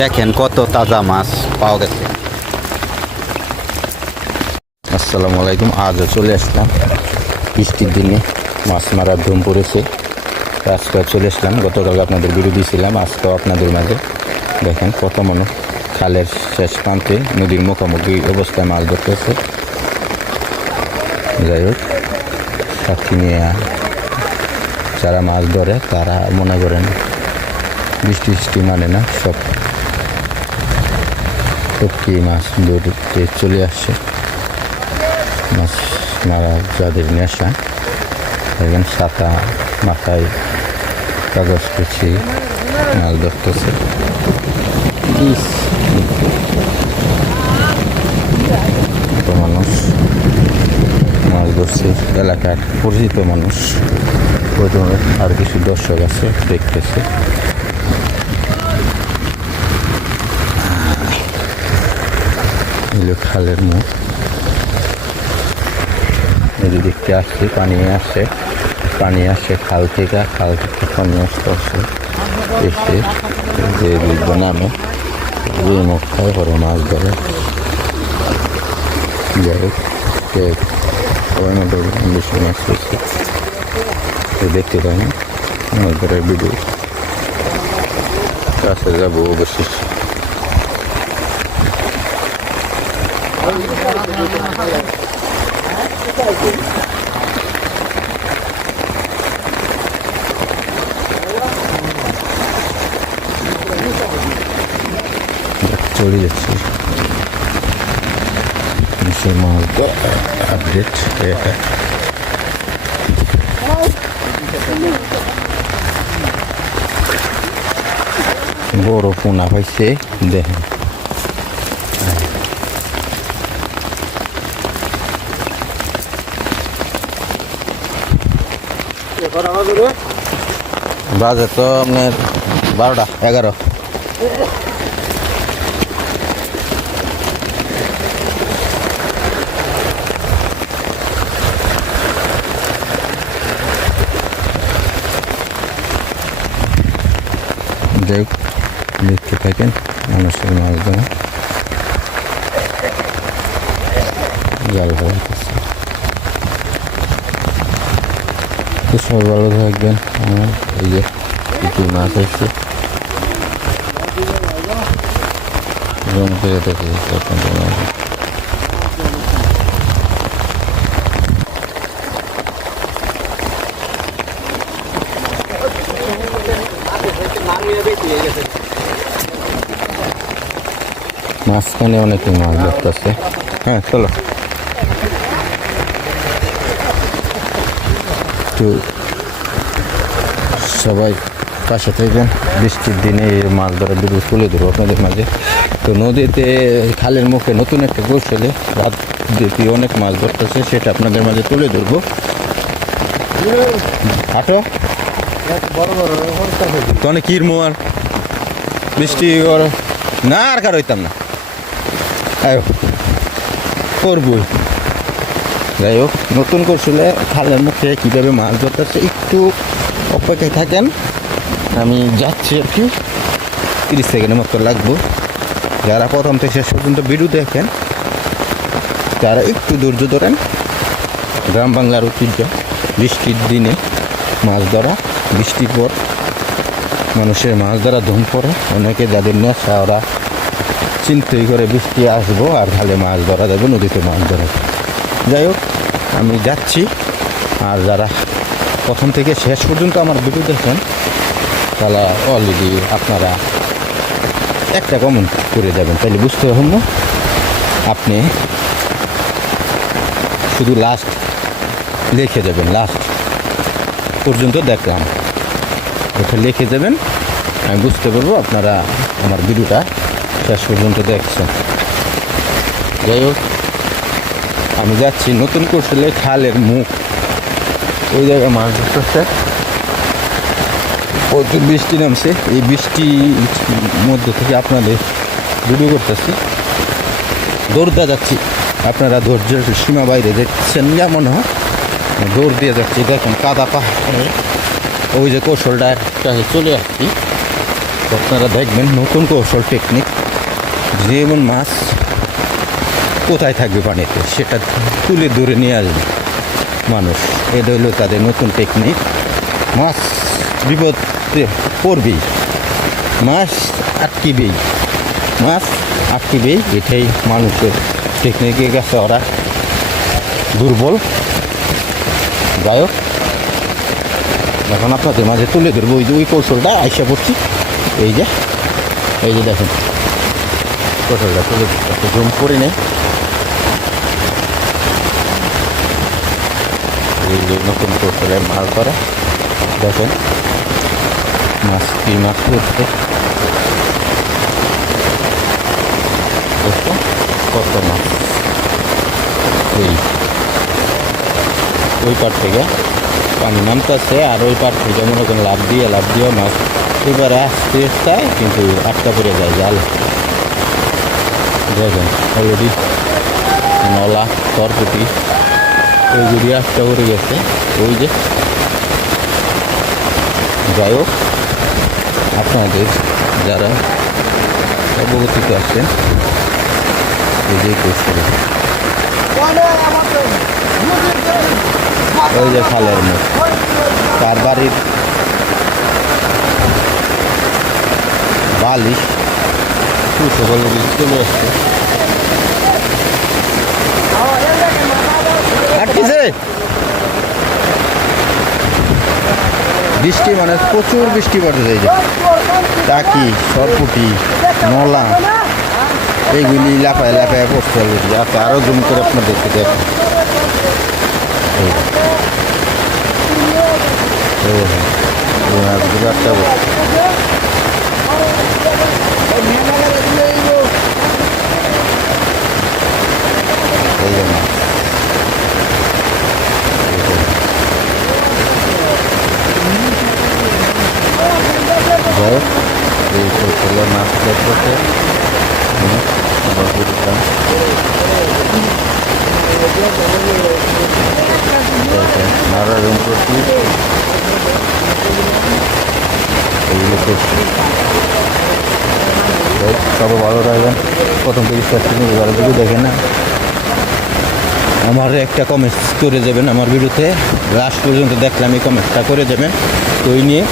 দেখেন কত তাজা মাছ পাওয়া গেছে। আসসালামু আলাইকুম। আজও চলে আসলাম বৃষ্টির দিনে, মাছ মারার ধুম পড়েছে। আজকেও চলে আসলাম, গতকাল আপনাদের ভিডিও দিয়েছিলাম, আজকেও আপনাদের মাঝে। দেখেন কত মানুষ খালের শেষ প্রান্তে নদীর মুখোমুখি অবস্থায় মাছ ধরতেছে। যাই হোক, সাথী নিয়ে যারা মাছ ধরে তারা মনে করেন বৃষ্টি মানে না, সব কি মাছ ধরতে চলে আসছে। মাছ মারা যাদের নেশা, দেখেন ছাতা মাথায় কাগজ পেছি মাছ ধরতেছে। মানুষ মাছ ধরছে, এলাকার পরিচিত মানুষ, ওই ধরনের আর কিছু দর্শক আছে দেখতেছে। খালের মুখ নদী দেখতে আসছে, পানি আসছে খাল থেকে পানি আসতে আসছে এসে যে বুঝবো নামে যে মুখ খায় পরে মাছ ধরে। যাই হোক, বেশি মাছ করছে দেখতে পাই না, মাছ ধরার ভিডিও কাছে যাবো অবশ্যই। চলে যাচ্ছে আপডেট। বড় পোনা হয়েছে দেখেন, বাজে তো আপনার 12টা 11। যাই হোক, দেখতে থাকেন মানুষের মাছ ধরা জাল হওয়া। তো সবাই ভালো থাকবেন। আমার এই যে কিছু মাছ আছে রং করে দেখে আপনাদের মাঝে। মাঝখানে অনেকে মাছ ধরতেছে। হ্যাঁ চলো, একটু সবাই পাশে থাকবেন। বৃষ্টির দিনে মাছ ধরার ভিডিও তুলে ধরবো আপনাদের মাঝে। তো নদীতে খালের মুখে নতুন একটা কৌশলে রাত দেখি অনেক মাছ ধরতেছে, সেটা আপনাদের মাঝে তুলে ধরবো। হাঁটো তো অনেক কিরমো আর বৃষ্টি না, আর কার হইতাম না করবই। যাই হোক, নতুন কৌশলে খালের মুখে কীভাবে মাছ ধরতেছে একটু অপেক্ষায় থাকেন। আমি যাচ্ছি আর কি, 30 সেকেন্ডের মতো লাগবো। যারা প্রথম থেকে শেষ পর্যন্ত ভিডিও দেখেন তারা একটু ধৈর্য ধরেন। গ্রাম বাংলার ঐতিহ্য বৃষ্টির দিনে মাছ ধরা, বৃষ্টির পর মানুষের মাছ ধরা ধুম পড়ে। অনেকে যাদের নেশা ওরা চিন্তাই করে বৃষ্টি আসবো আর খালে মাছ ধরা যাবে, নদীতে মাছ ধরা। যাই হোক, আমি যাচ্ছি। আর যারা প্রথম থেকে শেষ পর্যন্ত আমার ভিডিও দেখেন তারা অলরেডি আপনারা একটা কমেন্ট করে যাবেন, তাহলে বুঝতে পারবেন না। আপনি শুধু লাস্ট লিখে যাবেন, লাস্ট পর্যন্ত দেখলাম ওটা লিখে যাবেন, আমি বুঝতে পারবো আপনারা আমার ভিডিওটা শেষ পর্যন্ত দেখছেন। যাই হোক, আমি যাচ্ছি নতুন কৌশলে খালের মুখ, ওই জায়গায় মাছ ধরতেছে। প্রচুর বৃষ্টি নামছে, এই বৃষ্টির মধ্যে থেকে আপনাদের ভিডিও করতেছি, দৌড়তে যাচ্ছি। আপনারা ধৈর্যের সীমা বাইরে দেখছেন যেমন হয়, দৌড় দিয়ে যাচ্ছি। দেখুন কাদা পাহাড়ে ওই যে কৌশলটা চলে আসছি, তো আপনারা দেখবেন নতুন কৌশল টেকনিক, যেমন মাছ কোথায় থাকবে পানিতে সেটা তুলে ধরে নিয়ে আসবে মানুষ। এটা হলো তাদের নতুন টেকনিক। মাছ বিপদে পড়বেই, মাছ আটকিবেই, মাছ আটকিবেই, এটাই মানুষের টেকনিকের কাছে ওরা দুর্বল। যাই হোক, এখন আপনাদের মাঝে তুলে ধরবো ওই যে ওই কৌশলটা আইসা পড়ছি। এই যে দেখেন কৌশলটা তুলে একটু জুম করে নেই। এই যে নতুন কৌশলে মাছ ধরা, দেখেন মাছ কি মাছ ধরছে, দেখো কত মাছ। এই ওই পার থেকে পানি নামতেছে আর ওই পার থেকে মনে করেন লাভ দিয়ে মাছ এবারে আসতে চায় কিন্তু আটকা পড়ে যায় জাল। দেখেন অলরেডি নলা তরপুটি ওইগুলি আটকা পড়ে গেছে। ওই যে যাই হোক, আপনাদের যারা অবগতিতে আসছেন এই যে কৌশল, ওই যে খালের মুখ, তার বাড়ির বালিশ সকল চলে আসছে। আটকেছে বৃষ্টি, মানে প্রচুর বৃষ্টি পড়তেছে। এই যে টাকি সরপুটি নলা এইগুলি লাফায় পড়ছে অলরেডি। আচ্ছা আরও জুম করে আপনাদেরকে দেখেন। এই কৌশলে মাছ দেখতে নানা রুম করছি এইগুলো করছি। সবাই ভালো থাকবেন। প্রথম থেকে ভালো কিছু দেখেন না, আমার একটা কমেন্টস করে যাবেন আমার ভিডিওতে, লাস্ট পর্যন্ত দেখলাম এই কমেন্টসটা করে যাবেন। তো ওই নিয়ে